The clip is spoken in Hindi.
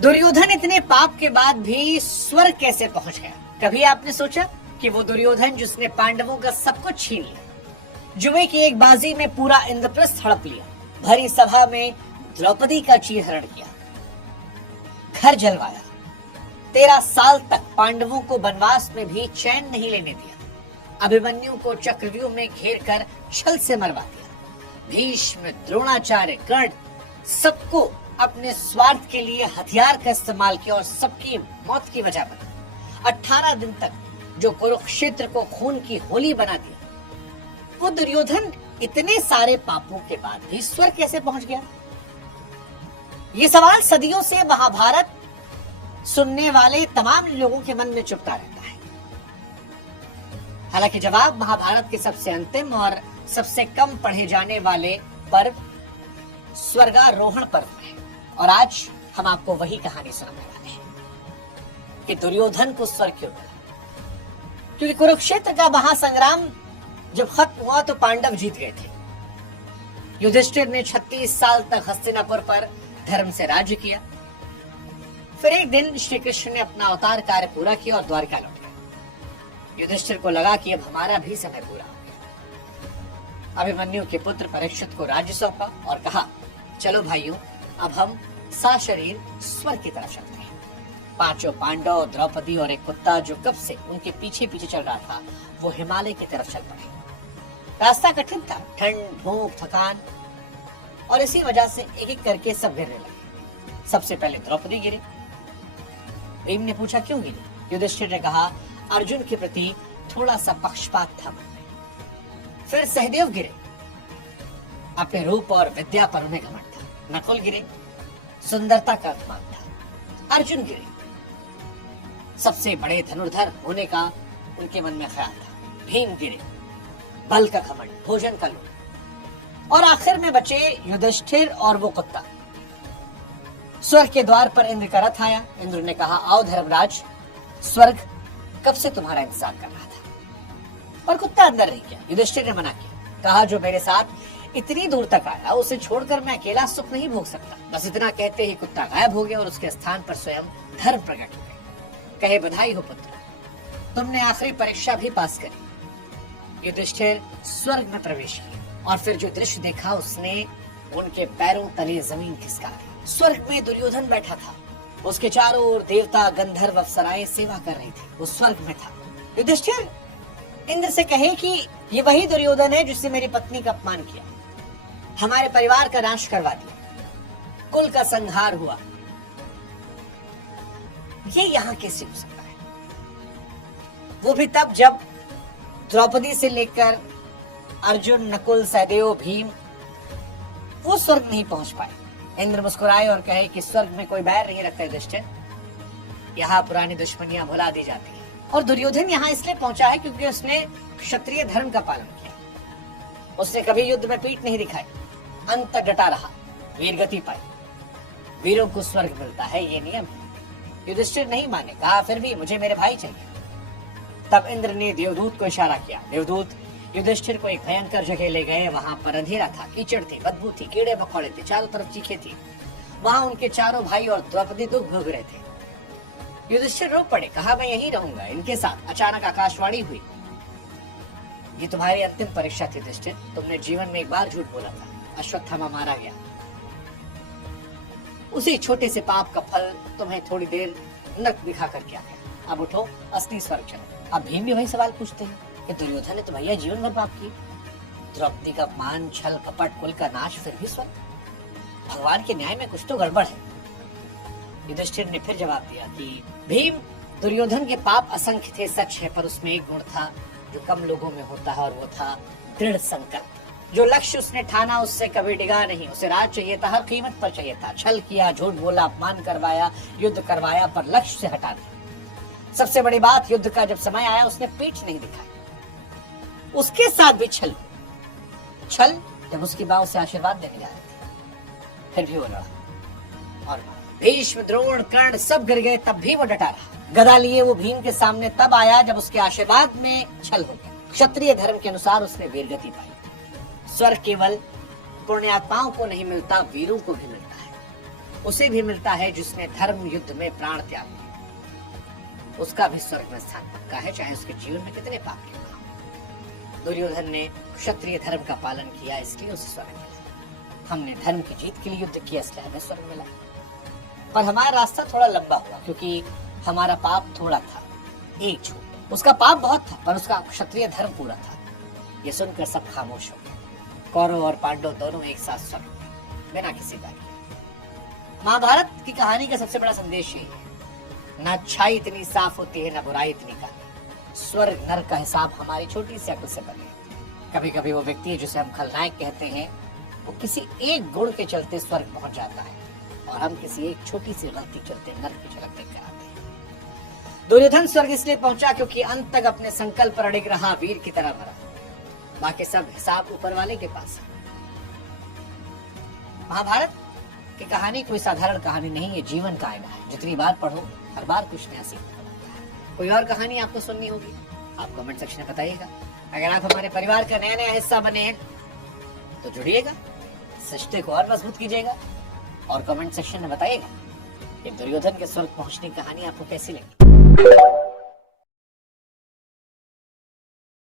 दुर्योधन इतने पाप के बाद भी स्वर्ग कैसे पहुंच गया? कभी आपने सोचा कि वो दुर्योधन जिसने पांडवों का सब कुछ छीन लिया, जुए की एक बाजी में पूरा इंद्रप्रस्थ हड़प लिया, भरी सभा में द्रौपदी का चीरहरण किया, घर जलवाया, 13 साल तक पांडवों को वनवास में भी चैन नहीं लेने दिया, अभिमन्यु को चक्रव्यूह में घेर कर छल से मरवा दिया, भीष्म, द्रोणाचार्य, कर्ण सबको अपने स्वार्थ के लिए हथियार का इस्तेमाल किया और सबकी मौत की वजह बना। 18 दिन तक जो कुरुक्षेत्र को खून की होली बना दिया, वो दुर्योधन इतने सारे पापों के बाद भी स्वर्ग कैसे पहुंच गया? ये सवाल सदियों से महाभारत सुनने वाले तमाम लोगों के मन में चुभता रहता है। हालांकि जवाब महाभारत के सबसे अंतिम और सबसे कम पढ़े जाने वाले पर्व स्वर्गारोहण पर्व है, और आज हम आपको वही कहानी सुनाने वाले हैं कि दुर्योधन को स्वर्ग क्यों मिला। क्योंकि कुरुक्षेत्र का महासंग्राम जब खत्म हुआ तो पांडव जीत गए थे। युधिष्ठिर ने 36 साल तक हस्तिनापुर पर धर्म से राज्य किया। फिर एक दिन श्री कृष्ण ने अपना अवतार कार्य पूरा किया और द्वारका लौट गए। युधिष्ठिर को लगा कि अब हमारा भी समय पूरा हो गया। अभिमन्यु के पुत्र परीक्षित को राज्य सौंपा और कहा, चलो भाइयों, अब हम सशरीर स्वर्ग की तरफ चलते हैं। पांचों पांडव, द्रौपदी और एक कुत्ता जो कब से उनके पीछे पीछे चल रहा था, वो हिमालय की तरफ चल पड़े। रास्ता कठिन था, ठंड, भूख, थकान, और इसी वजह से एक एक करके सब गिरने लगे। सबसे पहले द्रौपदी गिरे। भीम ने पूछा, क्यों गिरी? युधिष्ठिर ने कहा, अर्जुन के प्रति थोड़ा सा पक्षपात था। फिर सहदेव गिरे, अपने रूप और विद्या पर उन्हें घमंड था। नकुल गिरे, सुंदरता का अभिमान था। अर्जुन गिरे, सबसे बड़े धनुर्धर होने का उनके मन में ख्याल था। भीम गिरे, बल का घमंड, भोजन का लोभ, और आखिर में बचे युधिष्ठिर और वो कुत्ता। स्वर्ग के द्वार पर इंद्र का रथ आया। इंद्र ने कहा, आओ धर्मराज, स्वर्ग कब से तुम्हारा इंतजार कर रहा था। और कुत्ता अंदर नहीं गया। युधिष्ठिर ने मना किया, कहा, जो मेरे साथ इतनी दूर तक आया उसे छोड़कर मैं अकेला सुख नहीं भोग सकता। बस इतना कहते ही कुत्ता गायब हो गया और उसके स्थान पर स्वयं धर्म प्रकट हो गए। कहे, बधाई हो पुत्र, तुमने आखिरी परीक्षा भी पास करी। युधिष्ठिर स्वर्ग में प्रवेश किया और फिर जो दृश्य देखा उसने उनके पैरों तले जमीन खिसका दी। स्वर्ग में दुर्योधन बैठा था। उसके चारों ओर देवता, गंधर्व, अप्सराएं सेवा कर रही थी। वो स्वर्ग में था। युधिष्ठिर, इंद्र से कहे कि ये वही दुर्योधन है जिसने मेरी पत्नी का अपमान किया, हमारे परिवार का नाश करवा दिया, कुल का संहार हुआ। ये यहाँ कैसे हो सकता है? वो भी तब जब द्रौपदी से लेकर अर्जुन, नकुल, सहदेव, भीम वो स्वर्ग नहीं पहुंच पाए। इंद्र मुस्कुराए और कहे कि स्वर्ग में कोई बैर नहीं रखता युधिष्ठिर, यहाँ पुरानी दुश्मनियां भुला दी जाती है। और दुर्योधन यहाँ इसलिए पहुंचा है क्योंकि उसने क्षत्रिय धर्म का पालन किया। उसने कभी युद्ध में पीठ नहीं दिखाई, अंत तक डटा रहा, वीरगति पाई। वीरों को स्वर्ग मिलता है, ये नियम है। युधिष्ठिर नहीं माने, कहा, फिर भी मुझे मेरे भाई चाहिए। तब इंद्र ने देवदूत को इशारा किया। देवदूत युधिष्ठिर को एक भयंकर जगह ले गए। वहां पर अंधेरा था, कीचड़ थी, बदबू थी, कीड़े मकोड़े थे, चारों तरफ चीखें थी। वहां उनके चारों भाई और द्रौपदी दुख भोग रहे थे। युधिष्ठिर रो पड़े, कहा, मैं यहीं रहूंगा इनके साथ। अचानक आकाशवाणी हुई, ये तुम्हारी अंतिम परीक्षा थी युधिष्ठिर, तुमने जीवन में एक बार झूठ बोला था। अश्वत्थामा मारा गया। उसी छोटे से पाप का फल तुम्हें थोड़ी देर नर्क दिखा कर क्या गया। अब उठो, असली स्वर्ग चलो। अब भीम भी वही सवाल पूछते हैं कि दुर्योधन ने तो भैया जीवन भर पाप किए, द्रौपदी का अपमान, छल, कपट, कुल का नाश, फिर भी स्वर्ग। भगवान के न्याय में कुछ तो गड़बड़ है। युधिष्ठिर ने फिर जवाब दिया कि भीम, दुर्योधन के पाप असंख्य थे, सच है, पर उसमें एक गुण था जो कम लोगों में होता है, और वो था दृढ़ संकल्प। जो लक्ष्य उसने ठाना उससे कभी डिगा नहीं। उसे राज चाहिए था, हर कीमत पर चाहिए था। छल किया, झूठ बोला, अपमान करवाया, युद्ध करवाया, पर लक्ष्य से हटा नहीं। सबसे बड़ी बात, युद्ध का जब समय आया उसने पीठ नहीं दिखाई। उसके साथ भी छल जब उसकी मां उसे आशीर्वाद देने जा रही थी, फिर भी वो लड़ा। और भीष्म, द्रोण, कर्ण सब गिर गए, तब भी वो डटा रहा। गदा लिए वो भीम के सामने तब आया जब उसके आशीर्वाद में छल हो गया। क्षत्रिय धर्म के अनुसार उसने वीरगति पाई। स्वर्ग केवल पुण्यात्माओं को नहीं मिलता, वीरों को भी मिलता है। उसे भी मिलता है जिसने धर्म युद्ध में प्राण त्याग दिया। उसका भी स्वर्ग में स्थान पक्का है, चाहे उसके जीवन में कितने पाप क्यों ना हो। दुर्योधन ने क्षत्रिय धर्म का पालन किया, इसलिए उसे स्वर्ग मिला। हमने धर्म की जीत के लिए युद्ध किया, इसलिए हमें स्वर्ग मिला। पर हमारा रास्ता थोड़ा लंबा हुआ, क्योंकि हमारा पाप थोड़ा था, एक छूट। उसका पाप बहुत था, पर उसका क्षत्रिय धर्म पूरा था। ये सुनकर सब खामोश हो गए। कौरव और पांडव दोनों एक साथ स्वर्ग में, बिना किसी बात के। महाभारत की कहानी का सबसे बड़ा संदेश ये है, न अच्छाई इतनी साफ होती है, न बुराई इतनी काली। स्वर्ग नरक का हिसाब हमारी छोटी सी अकल से बने। कभी कभी वो व्यक्ति जिसे हम खलनायक कहते हैं, वो किसी एक गुण के चलते स्वर्ग पहुंच जाता है, और हम किसी एक छोटी सी गलती चलते नरक की झलक देख कर आते हैं। दुर्योधन स्वर्ग इसलिए पहुंचा क्योंकि अंत तक अपने संकल्प पर अड़िग रहा, वीर की तरह मरा। बाकी सब हिसाब ऊपर वाले के पास है। महाभारत की कहानी कोई साधारण कहानी नहीं है, जीवन का आईना है। जितनी बार पढ़ो, हर बार कुछ नया सीखने को मिलता है। कोई और कहानी आपको सुननी होगी, आप कमेंट सेक्शन में बताइएगा। अगर आप हमारे परिवार का नया नया हिस्सा बने हैं तो जुड़िएगा, रिश्ते को और मजबूत कीजिएगा, और कमेंट सेक्शन में बताइएगा कि दुर्योधन के स्वर्ग पहुंचने की कहानी आपको कैसी लगी।